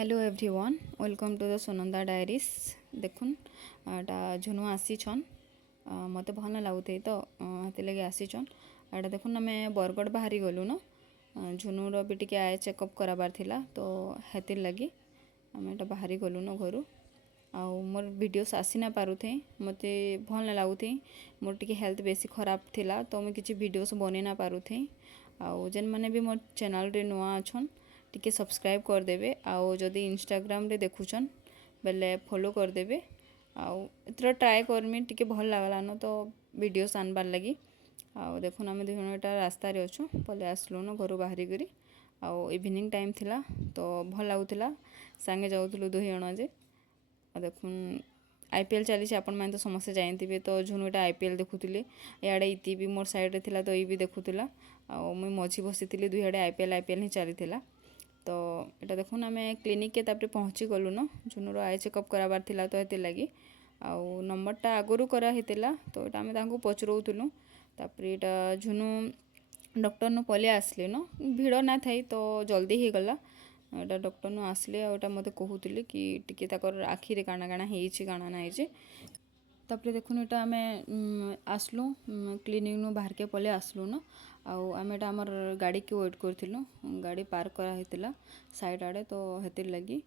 Hello everyone welcome to the Sunanda diaries देखुन एटा झुनु आसीछन मते भल लागुते तो हेते लगे आसीछन एटा देखुन आमे बरगड़ बाहरी गलु न झुनुर भी टिके आय चेकअप कराबार थिला तो हेते लगी आमे एटा बाहरी गलु न घरु आ मोर वीडियोस आसी ना पारुथे मते भल ना लागुथे मोर टिके हेल्थ बेसी खराब थिला तो मैं किछि वीडियोस बने ना पारुथे आ जेन माने भी मोर चैनल रे नुआ अछन टिके सब्सक्राइब कर देबे आउ जदि इंस्टाग्राम रे देखुछन बेले फॉलो कर देबे आउ एतरा ट्राई करमी टिके भल लागला न तो वीडियोस आनबार लगी आउ देखुन आमे दुई जणटा रास्ता रे अछु पले आसलु न घरु बाहरी करी आउ इवनिंग टाइम थिला तो भल लागुथिला संगे जाउथलु दुई जण जे देखुन आईपीएल चली आपण मैंने तो समस्ते जानते तो झुनुटा आईपीएल देखुले इे इति भी मोर साइड रे थिला तो ये भी देखुला आ मुई मझी बसी दुई आड़े आईपीएल ही चली तो यहाँ देखुन आम क्लिनिक के तापर पहुँची गलु न झुनुर आई चेकअप कराबार थिला तो ये लगी आउ नंबरटा आगु कराही तो यहाँ आम पचरऊलु तापर यहाँ झुनु डॉक्टर नु पले आसले न भिड़ ना थी तो जल्दी ही गला एटा डॉक्टर नु आसले आटा मते कहूतिले कि टिके ताकर आखि रे काना काना हेछि काना ना हेछि तापर देखुन एटा आमे आसलु क्लिनिक नु बाहर के पले आसलु न आउ आमे एटा हमर गाड़ी के वेट करथिलु गाड़ी पार्क करा हेतिला साइड आड़े तो हेतिर लगी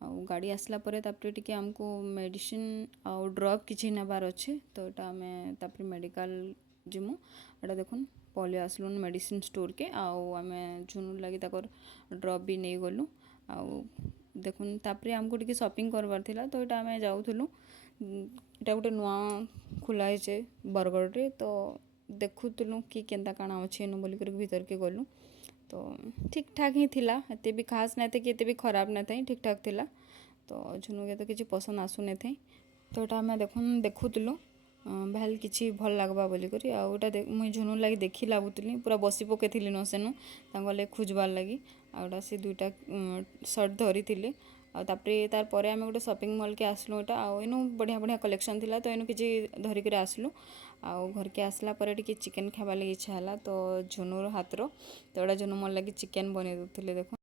आउ गाड़ी आसला परे तापर टिके हमको मेडिसिन आउ ड्रप किछि नबार अछि तो एटा आमे तापर मेडिकल जिमु एटा देखुन पले आसलु मेडिसिन स्टोर के आउ आमे झुनु लगी ताकर ड्रप भी नहीं गलु आउ देखुन तापर हमको टिके शॉपिंग करबार थिला तो एटा आमे जाउथलु एटा गोटे नुआ खुला है बरगड़ रे तो देखुलु कि केन्ता काना अच्छे नु बोलिक भीतर के गलु तो ठीक ठाक ही थिला एते भी खास ना थे कि एते भी खराब ना था ठीक ठाक थिला तो झुनु के तो किसी पसंद आसु ना थे तो एटा आमे देखुन देखुलु भाल किसी भल लगवा बोलिक आउटा मुई झुनु लगी देखी लागुली पूरा बसी पकईली न सेनु ले खोजबार लगी आउटा से दुईटा सर्ट धरी तार परे आमे गोटे शॉपिंग मॉल के आसलु एटा आउ एनु बढ़िया बढ़िया कलेक्शन थिला तो एनु किछि धरिक आसलु आउ घर के आसला परे टिके चिकेन खावा लगी इच्छा हला तो झुनुर हाथरो तो एटा झुनु मोर लगी चिकेन बने देथिले देखो।